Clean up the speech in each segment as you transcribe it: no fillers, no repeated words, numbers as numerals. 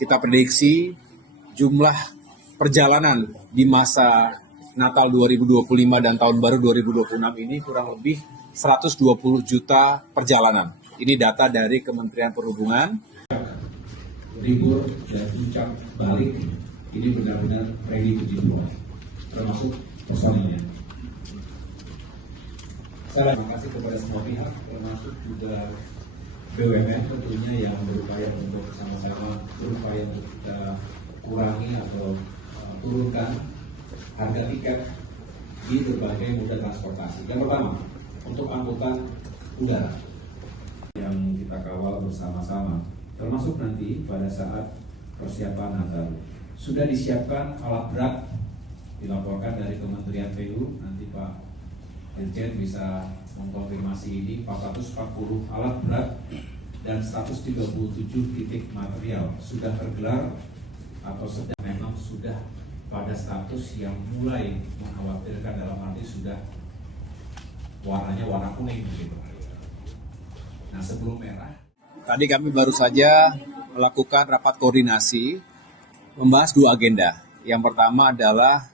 kita prediksi jumlah perjalanan di masa Natal 2025 dan Tahun Baru 2026 ini kurang lebih 120 juta perjalanan. Ini data dari Kementerian Perhubungan. Libur dan puncak balik ini benar-benar ready to deploy, termasuk personilnya. Saya terima kasih kepada semua pihak, termasuk juga BUMN tentunya yang berupaya untuk sama-sama berupaya untuk kita kurangi atau turunkan harga tiket di berbagai moda transportasi. Yang pertama, untuk angkutan udara yang kita kawal bersama-sama, termasuk nanti pada saat persiapan Nataru. Sudah disiapkan alat berat, dilaporkan dari Kementerian PU, nanti Pak Dirjen bisa mengkonfirmasi ini, 440 alat berat dan 137 titik material sudah tergelar atau sedang memang sudah pada status yang mulai mengkhawatirkan, dalam arti sudah warnanya warna kuning gitu. Nah, sebelum merah. Tadi kami baru saja melakukan rapat koordinasi membahas dua agenda. Yang pertama adalah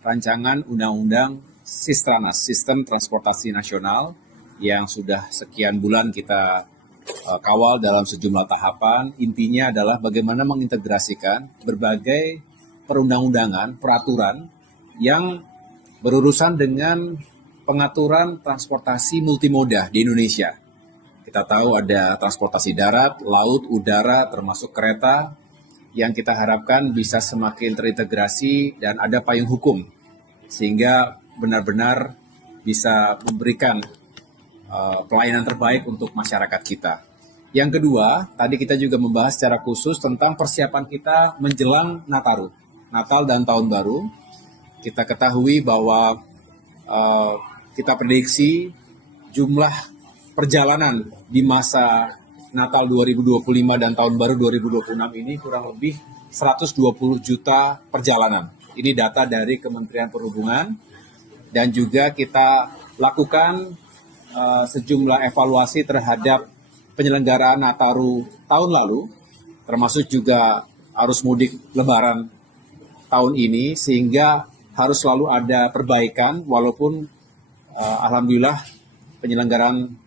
rancangan undang-undang Sistranas, Sistem Transportasi Nasional, yang sudah sekian bulan kita kawal dalam sejumlah tahapan. Intinya adalah bagaimana mengintegrasikan berbagai perundang-undangan, peraturan yang berurusan dengan pengaturan transportasi multimoda di Indonesia. Kita tahu ada transportasi darat, laut, udara, termasuk kereta, yang kita harapkan bisa semakin terintegrasi dan ada payung hukum, sehingga benar-benar bisa memberikan pelayanan terbaik untuk masyarakat kita. Yang kedua, tadi kita juga membahas secara khusus tentang persiapan kita menjelang Nataru, Natal dan Tahun Baru. Kita ketahui bahwa kita prediksi jumlah perjalanan di masa Natal 2025 dan Tahun Baru 2026 ini kurang lebih 120 juta perjalanan. Ini data dari Kementerian Perhubungan, dan juga kita lakukan sejumlah evaluasi terhadap penyelenggaraan Nataru tahun lalu, termasuk juga arus mudik Lebaran tahun ini, sehingga harus selalu ada perbaikan, walaupun alhamdulillah penyelenggaraan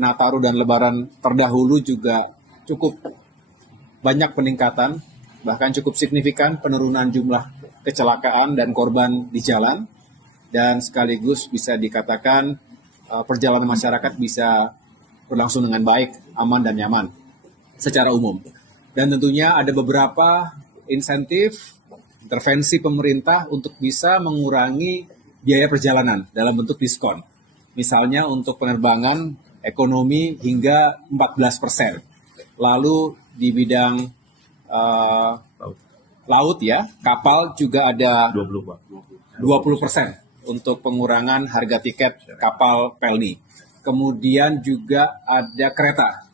Nataru dan Lebaran terdahulu juga cukup banyak peningkatan, bahkan cukup signifikan penurunan jumlah kecelakaan dan korban di jalan, dan sekaligus bisa dikatakan perjalanan masyarakat bisa berlangsung dengan baik, aman dan nyaman secara umum. Dan tentunya ada beberapa insentif, intervensi pemerintah untuk bisa mengurangi biaya perjalanan dalam bentuk diskon. Misalnya untuk penerbangan ekonomi hingga 14%. Lalu di bidang laut ya, kapal juga ada 20% untuk pengurangan harga tiket kapal pelni. Kemudian juga ada kereta,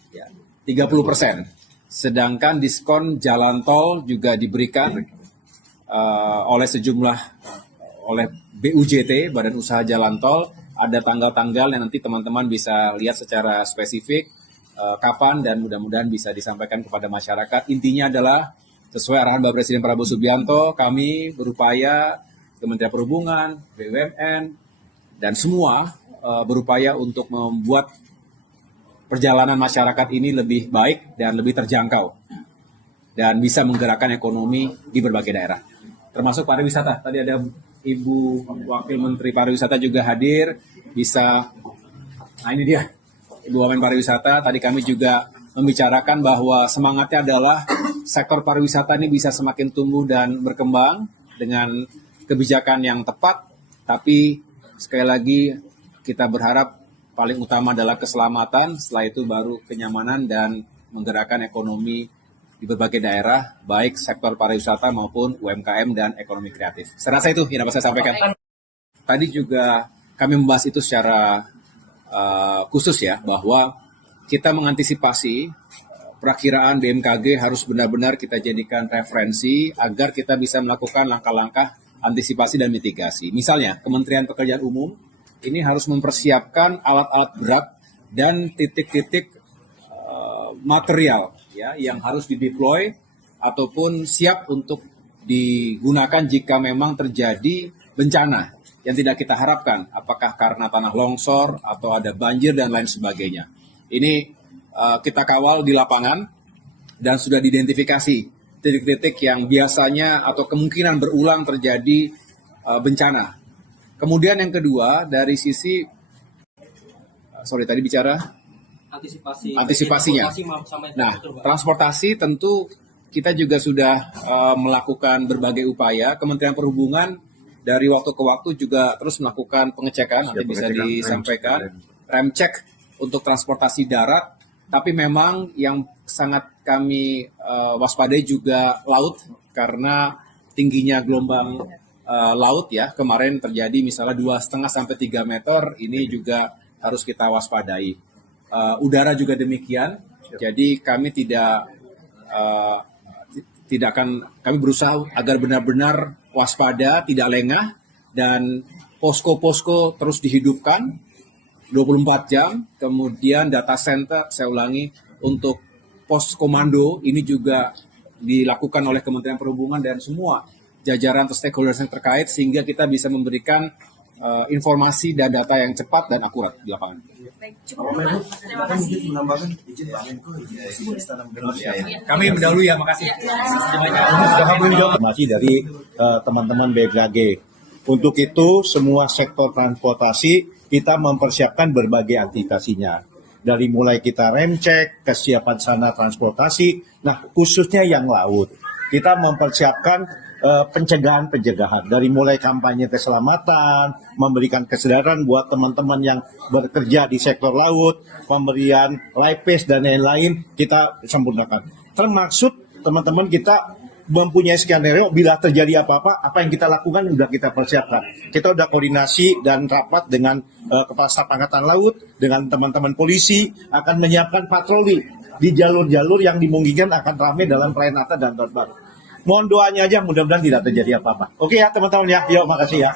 30%. Sedangkan diskon jalan tol juga diberikan oleh BUJT, Badan Usaha Jalan Tol. Ada tanggal-tanggal yang nanti teman-teman bisa lihat secara spesifik kapan, dan mudah-mudahan bisa disampaikan kepada masyarakat. Intinya adalah sesuai arahan Bapak Presiden Prabowo Subianto, kami berupaya, Kementerian Perhubungan, BUMN, dan semua berupaya untuk membuat perjalanan masyarakat ini lebih baik dan lebih terjangkau, dan bisa menggerakkan ekonomi di berbagai daerah, termasuk pariwisata. Tadi ada Ibu Wakil Menteri Pariwisata juga hadir, bisa, nah ini dia, Ibu Wamen Pariwisata. Tadi kami juga membicarakan bahwa semangatnya adalah sektor pariwisata ini bisa semakin tumbuh dan berkembang dengan kebijakan yang tepat, tapi sekali lagi kita berharap paling utama adalah keselamatan, setelah itu baru kenyamanan dan menggerakkan ekonomi di berbagai daerah, baik sektor pariwisata maupun UMKM dan ekonomi kreatif. Saya rasa itu yang dapat saya sampaikan. Tadi juga kami membahas itu secara khusus ya, bahwa kita mengantisipasi perakiraan BMKG harus benar-benar kita jadikan referensi agar kita bisa melakukan langkah-langkah antisipasi dan mitigasi. Misalnya, Kementerian Pekerjaan Umum ini harus mempersiapkan alat-alat berat dan titik-titik material ya yang harus dideploy ataupun siap untuk digunakan jika memang terjadi bencana yang tidak kita harapkan, apakah karena tanah longsor atau ada banjir dan lain sebagainya. Ini kita kawal di lapangan dan sudah diidentifikasi titik-titik yang biasanya atau kemungkinan berulang terjadi bencana. Kemudian yang kedua dari sisi, tadi bicara antisipasinya. Nah, transportasi tentu kita juga sudah melakukan berbagai upaya. Kementerian Perhubungan dari waktu ke waktu juga terus melakukan pengecekan, nanti bisa disampaikan, rem cek untuk transportasi darat, tapi memang yang sangat kami waspadai juga laut, karena tingginya gelombang laut ya, kemarin terjadi misalnya 2,5 sampai 3 meter, ini juga harus kita waspadai. Udara juga demikian, jadi kami kami berusaha agar benar-benar waspada, tidak lengah, dan posko-posko terus dihidupkan 24 jam, kemudian data center, saya ulangi, untuk pos komando ini juga dilakukan oleh Kementerian Perhubungan dan semua jajaran atau stakeholders yang terkait, sehingga kita bisa memberikan informasi dan data yang cepat dan akurat di lapangan. Baik, cukup dulu, Pak. Terima kasih. Kami mendahului ya, makasih. Informasi dari teman-teman BMKG. Untuk itu, semua sektor transportasi kita mempersiapkan berbagai antisipasinya. Dari mulai kita rem cek, kesiapan sarana transportasi, nah khususnya yang laut. Kita mempersiapkan pencegahan-pencegahan. Dari mulai kampanye keselamatan, memberikan kesadaran buat teman-teman yang bekerja di sektor laut, pemberian life vest dan lain-lain, kita sempurnakan. Termaksud teman-teman kita mempunyai skenario bila terjadi apa-apa, apa yang kita lakukan sudah kita persiapkan. Kita sudah koordinasi dan rapat dengan Kepala Staf Angkatan Laut, dengan teman-teman polisi, akan menyiapkan patroli di jalur-jalur yang dimungkinkan akan ramai dalam perayaan Natal dan Tahun Baru. Mohon doanya aja, mudah-mudahan tidak terjadi apa-apa. Oke ya teman-teman ya, yuk makasih ya.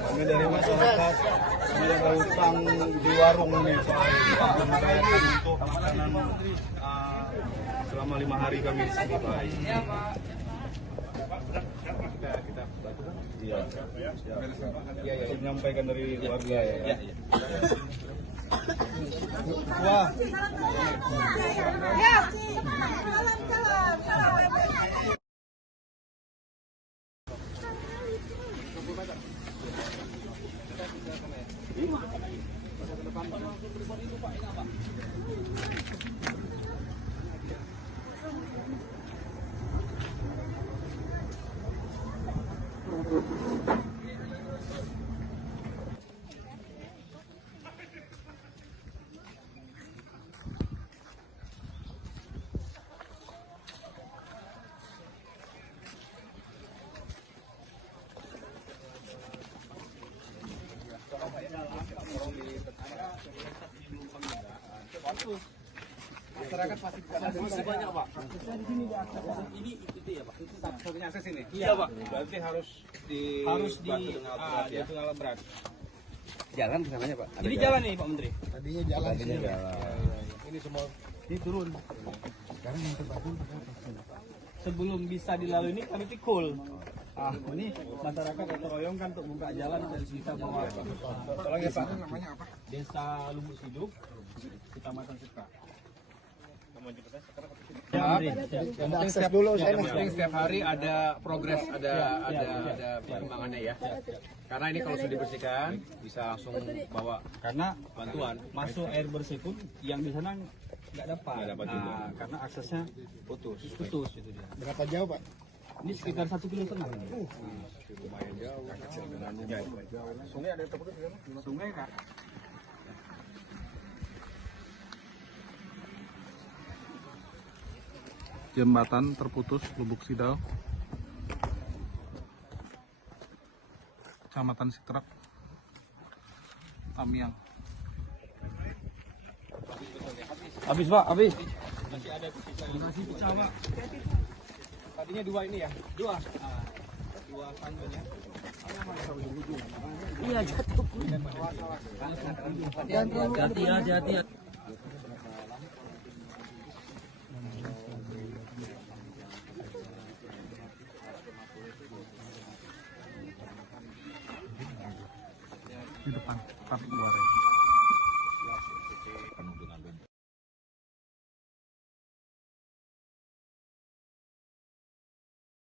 Kami dari masyarakat yang utang di warung nih Pak, untuk makanan selama 5 hari kami di sini Pak. Kita bantu. Iya. Saya menyampaikan dari warga ya. Wah. Masyarakat pasti banyak Pak. Bisa di sini di akses. Ini itu ya Pak. Satunya akses ini. Iya Pak. Berarti harus di alat berat. Jalan ke sananya Pak. Ini jalan nih Pak Menteri. Tadinya jalan. Ini semua Ini turun. Sekarang yang terbangun sebelum bisa dilalui ini kami pikul. Ini masyarakat terroyongkan untuk buka jalan dan bisa bawa. tolong ya Pak. Namanya apa? Desa Lubuk Siduk, Kecamatan Suka. Setiap hari ada progres, ada perkembangannya ya. Karena ini kalau sudah dibersihkan bisa langsung bawa Karena bantuan. masuk air bersih pun yang di sana nggak dapat. Karena aksesnya putus itu dia. Berapa jauh Pak? Ini sekitar 1,5 km. Lumayan jauh. Sungai ada yang terputus di sana? Sungai Kak. jembatan terputus Lubuk Sidal, Kecamatan Sitrak, Tamiang. Habis Pak, habis. Masih ada sisa. Masih pecah Pak. Tadinya 2 ini ya, 2. Nah, 2 kantornya. Iya jatuh. Hati-hati. Di depan, tapi keluar ya.